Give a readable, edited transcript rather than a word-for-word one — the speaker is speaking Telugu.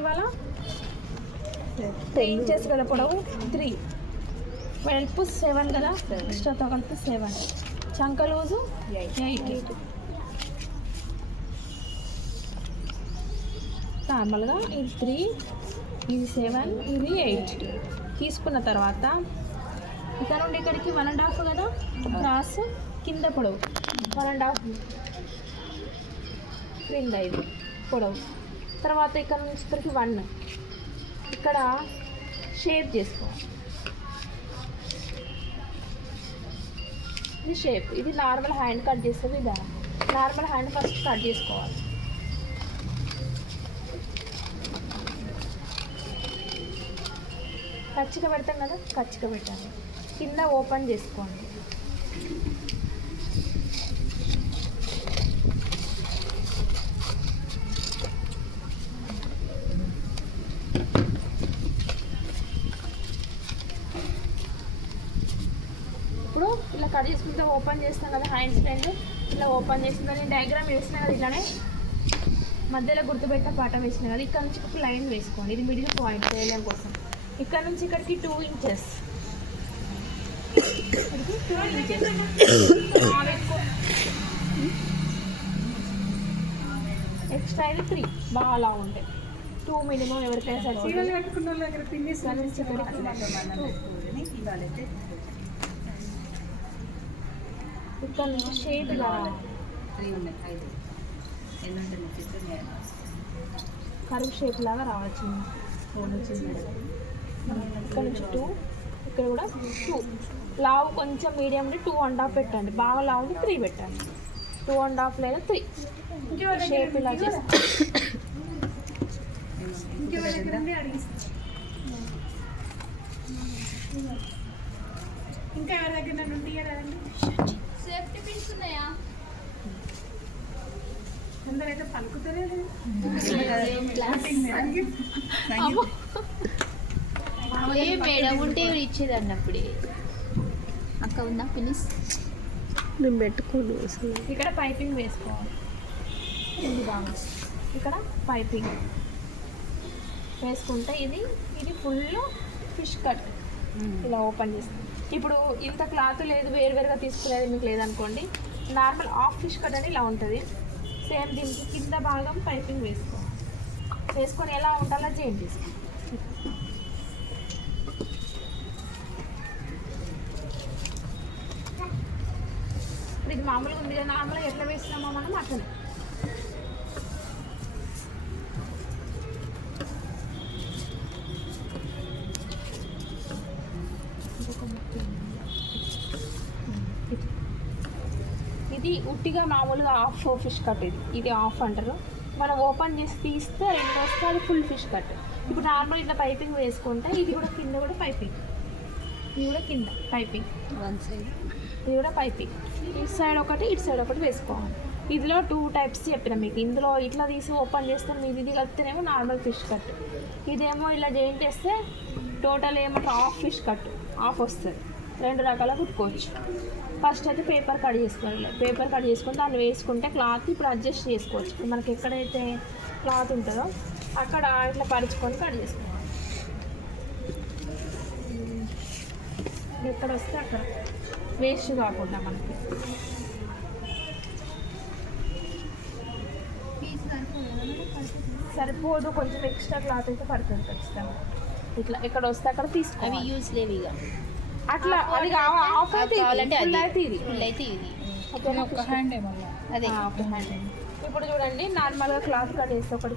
ఇవాళ 3 ఇంచెస్ కదా పొడవు 3, వెడల్పు 7 కదా, ఎక్స్ట్రాతో కలిపి 7, చంక లూజు 8. నార్మల్గా ఇది 3, ఇది 7, ఇది 8 తీసుకున్న తర్వాత ఇక్కడ నుండి ఇక్కడికి 1.5 కదా క్రాస్, కింద పొడవు 1.5, క్రింద ఇది పొడవు. తర్వాత ఇక్కడ నుంచి ఇక్కడికి 1, ఇక్కడ షేప్ చేసుకోవాలి. ఇది షేప్, ఇది నార్మల్ హ్యాండ్ కట్ చేసే విధానం. నార్మల్ హ్యాండ్ ఫస్ట్ కట్ చేసుకోవాలి. కచ్చిక పెడతాం కదా, కచ్చిక పెట్టాలి. కింద ఓపెన్ చేసుకోండి. ఇప్పుడు ఇలా కట్ చేసుకుంటే ఓపెన్ చేస్తాం కదా హ్యాండ్స్ రెండు, ఇలా ఓపెన్ చేసిన నేను డయాగ్రామ్ వేసిన కదా, ఇట్లానే మధ్యలో గుర్తుపెట్టిన పాట వేసిన కదా, ఇక్కడ నుంచి ఒక లైన్ వేసుకోండి. ఇది మిడిల్ పాయింట్ వేయడం కోసం. ఇక్కడ నుంచి ఇక్కడికి 2 ఇంచెస్, ఎక్స్ట్రా ఇది 3 బాగా అలా ఉంటాయి. 2 మినిమం ఎవరికైనా సరే. ఇక్కడ నుంచి షేప్ కరువు షేప్ లాగా రావచ్చు. ఇక్కడ నుంచి 2, ఇక్కడ కూడా 2. లావు కొంచెం మీడియం ఉండి 2.5 పెట్టండి, బాగా లావు ఉండి 3 పెట్టండి. 2.5 లేదా 3 షేప్ ఇలా చేస్తాం. ఇంకా ఎవరి దగ్గర నుండి సేఫ్టీ పిన్స్ ఉన్నాయా? అందరైతే పలుకుతారే. మేడం ఉంటే ఇచ్చేది అన్నప్పుడే. అక్క ఉందా ఫినిష్? నేను పెట్టుకోను. ఇక్కడ పైపింగ్ వేసుకోవాలి. ఇక్కడ పైపింగ్ వేసుకుంటే ఇది ఫుల్ ఫిష్ కట్ ఇలా ఓపెన్ చేస్తాం. ఇప్పుడు ఇంత క్లాత్ లేదు, వేరువేరుగా తీసుకునేది మీకు లేదనుకోండి, నార్మల్ హాఫ్ ఫిష్ కట్ అని ఇలా ఉంటుంది. సేమ్ దీనికి కింద భాగం పైపింగ్ వేసుకోవాలి. వేసుకొని ఎలా ఉండాలో చేంజ్ చేసుకోవాలి. ఇది మామూలుగా ఉంది కదా, నార్మల్గా ఎట్లా వేస్తున్నామో మనం అట్లనే. ఇది ఉట్టిగా మామూలుగా హాఫ్ ఫిష్ కట్. ఇది హాఫ్ అంటారు. మనం ఓపెన్ చేసి తీస్తే 2 వస్తే అది ఫుల్ ఫిష్ కట్. ఇప్పుడు నార్మల్ ఇట్లా పైపింగ్ వేసుకుంటే ఇది కూడా కింద కూడా పైపింగ్, ఇది కూడా కింద పైపింగ్, 1 సైడ్ ఇది కూడా పైపింగ్. ఇటు సైడ్ ఒకటి, ఇటు సైడ్ ఒకటి వేసుకోవాలి. ఇదిలో 2 టైప్స్ చెప్పిన మీకు. ఇందులో ఇట్లా తీసి ఓపెన్ చేస్తే ఇది కలిపితేనేమో నార్మల్ ఫిష్ కట్, ఇదేమో ఇలా జాయింట్ చేస్తే టోటల్ ఏమంటారు హాఫ్ ఫిష్ కట్, హాఫ్ వస్తుంది. 2 రకాల కుట్టుకోవచ్చు. ఫస్ట్ అయితే పేపర్ కట్ చేసుకోవాలి. పేపర్ కట్ చేసుకుని దాన్ని వేసుకుంటే క్లాత్ ఇప్పుడు అడ్జస్ట్ చేసుకోవచ్చు. ఇప్పుడు మనకి ఎక్కడైతే క్లాత్ ఉంటుందో అక్కడ ఇట్లా పరుచుకొని కట్ చేసుకోవాలి. ఎక్కడ వస్తే అక్కడ వేస్ట్ కాకుండా మనకి. సరిపోదు, కొంచెం ఎక్స్ట్రా క్లాత్ అయితే పడుతుంది ఖచ్చితంగా. ఇట్లా ఎక్కడ వస్తే అక్కడ తీసుకోవాలి. అవి యూస్ లేవు ఇక అట్లా అది ఆఫ్ అయితే కావాలంటే ఫుల్ అయితే ఇది, ఫుల్ అయితే ఇది ఒక హ్యాండ్ అదే ఒక హ్యాండ్. ఇప్పుడు చూడండి నార్మల్గా క్లాత్ కట్ చేస్తే ఒకటి